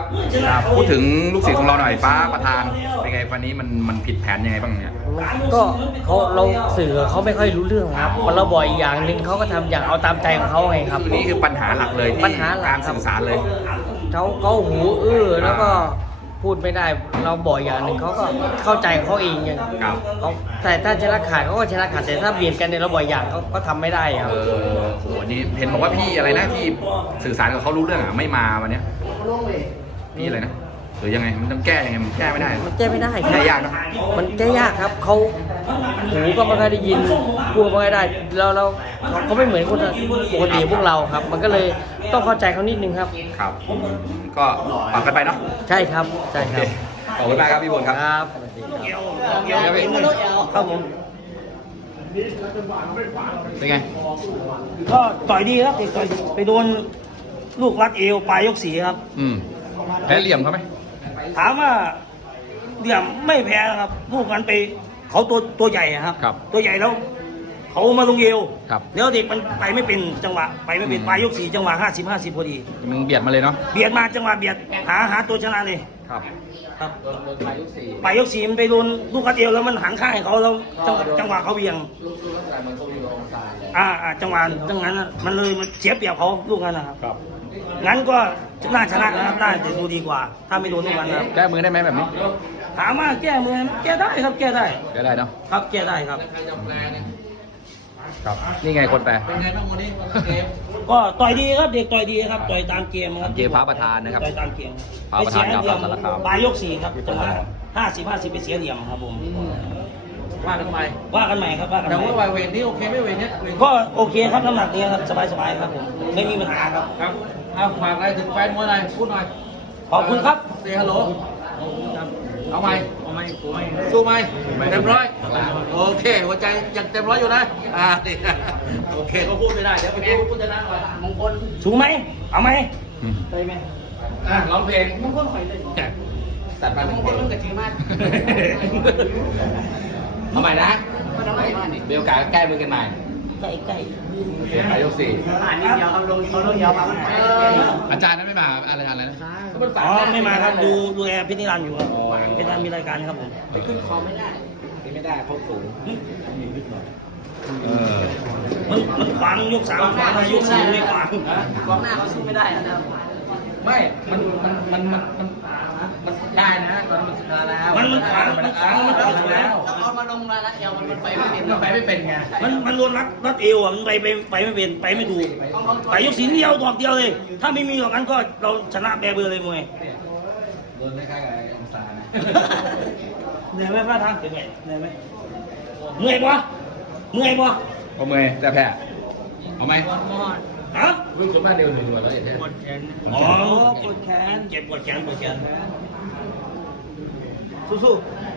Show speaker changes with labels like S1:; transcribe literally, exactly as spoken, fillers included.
S1: พูดถึงลูกศิษย์ของเราหน่อยฟ้าประธานเป็นไงวันนี้มันมันผิดแผนยังไงบ้างเนี่ย
S2: ก็เขาเราสื่อเขาไม่ค่อยรู้เรื่องครับพอเราบ่อยอย่างหนึ่งเขาก็ทำอย่างเอาตามใจของเขาไงครับ
S1: นี่คือปัญหาหลักเลยที่ปัญหาการสื่อสารเลย
S2: เขาเขาหูอื้อแล้วก็พูดไม่ได้เราบ่อยอย่างหนึ่งเขาก็เข้าใจเขาเองอย่างเขาแต่ถ้าชนะขาดเขาก็ชนะขาดแต่ถ้าเบียดกันเนี่ยเราบ่อยอย่างเขาก็ทำไม่ได้ครับ
S1: เออโหนี่เห็นบอกว่าพี่อะไรนะที่สื่อสารกับเขารู้เรื่องอ่ะไม่มาวันนี้พี่อะไรนะหรือยังไงมันต้องแก้ยังไงมันแก้ไม่ได้
S2: มันแก้ไม่ได้
S1: แก้ยากนะ
S2: มันแก้ยากครับเขาหูก็ไม่ค่อยได้ยินพูดไม่ค่อยได้เราเราเขาไม่เหมือนคนปกติพวกเราครับมันก็เลยต้องเข้าใจเขานิดนึงครับ
S1: ครับก็ปรับกันไปเนาะ
S2: ใช่ครับใช่ครับ
S1: ขอบคุณมากครับพี่บุญครับ
S2: ครับครับผม
S1: เป็นไง
S3: ก็ต่อยดีครับต่อยไปโดนลูกรัดเอวปลายยกสีครับ
S1: อืมแพ้เหลี่ยมเขาไหม
S3: ถามว่าเหลี่ยมไม่แพ้นะครับลูกนั้นไปเขาตัวตัวใหญ่ครับตัวใหญ่แล้วเขามาลงเอวแล้วเด็กมันไปไม่เป็นจังหวะไปไม่เป็นปลายยกสีจังหวะห้าสิบห้าสิบพอดี
S1: มึงเบียดมาเลยเนาะ
S3: เบียดมาจังหวะเบียดหาหาตัวชนะเลย
S1: ครับ
S3: ครับปลายยกสีมันไปโดนลูกรัดเอวแล้วมันหันข้างให้เขาแล้วจังหวะเขาเบี่ยงอ่าจังหวะจังนั้นมันเลยมันเสียเปรียบเขาลูกนั้นนะครับงั้นก็น่าชนะนะครับน่าจะดูดีกว่าถ้าไม่โดนลูกนั้นนะ
S1: แก้มือได้ไหมแบบนี้
S3: ถามว่าแก้มือแก้ได้ครับแก้ได้
S1: แก้ได้เนาะ
S3: ครับแก้ได้ครับ
S1: ครับนี่ไงคนแปล
S3: เป็นไงบ้างวันนี้ก็ต่อยดีครับเด็กต่อยดีครับต่อยตามเกมครับ
S1: เกมฟ้าประธานนะครับ
S3: ต่อยตามเกม
S1: ฟ้าประธานกับสารคาม
S3: ปลายยกสี่ครับจังหวะห้าสิบห้าสิบไปเสียเหลี่ยมครับผม
S4: ว่ากันใหม่
S3: ว่ากันใหม่ครับว่ากันใหม่
S4: แต่ว่าเวทนี้โอเคไม่เวทนี้
S3: ก็โอเคครับน้ำหนักนี้ครับสบายๆครับผมไม่มีปัญหาครับ
S4: ครับเอาฝากอะไรถึงแฟนมวยหน่อยพูดหน่อย
S3: ขอบคุณครับ
S4: เซฮัลโหลเอาไหม
S3: เอาไหม
S4: สู้ไหมเต็มร้อยโอเคหัวใจยังเต็มร้อยอยู่นะอ่าโอเคก็พูดไม่ได้เดี๋ยวไปดูพูดจะนั่งก่อนมงคล
S3: สู้ไหมเอาไหม
S4: ไปไหมอ่ะร้องเพลงมงคลคอยเลยตัดไปมงคลต้องกระชื้อมากทำไมนะเดี๋ยวกาใกล้มือกันใหม่
S3: ใกล้ใกล้
S4: ไปยกสี่
S3: อ่านนิดเดียวครับลงเขาลงยาวมา
S1: อาจารย์นั้นไม่มาอะไรอะไรนะ
S3: อ๋อไม่มาครับดูดูแอร์พิธีรันอยู่ครับพิธีรันมีรายการครับผม
S4: ไปขึ้นคอไม่ได้ไม่ได้เพราะสูง
S3: มันมันขวางยกสามขวางยกสี่ไม่ขวาง
S2: กองหน้าเขาสู้ไม่ได้นะครับ
S4: ไม่มันมันมันมันมันมันได้นะตอนมันชนะแล้ว
S3: มันมันขวางมันขวางมันขวาง
S2: แล้วเอามาลงมาแล้วเอวมันไปไม่เป็น
S4: มันไปไม่เป็นไง
S3: มันมันโดนรัดรัดเอวอ่ะมันไปไปไปไม่เป็นไปไม่ถูกไปยกสีเดียวดอกเดียวเลยถ้าไม่มีดอกนั้นก็เราชนะแบเบอร์เลยมวย
S4: โดนคล้ายๆกับองศา
S3: เหนื่อยไหมพระท่านเหนื่อยเหนื่อยไหมเมื่อยปะเมื่อยปะ
S1: ก็เมื่อยแต่แพ้เอาไหม
S3: ฮะ
S4: วิ่งจนบ้านเดียวหนึ่งวันแล้วเห็นไหม
S3: ปวดแขนอ๋อปวดแขนเจ็บปวดแขนปวดแขนสู้ๆ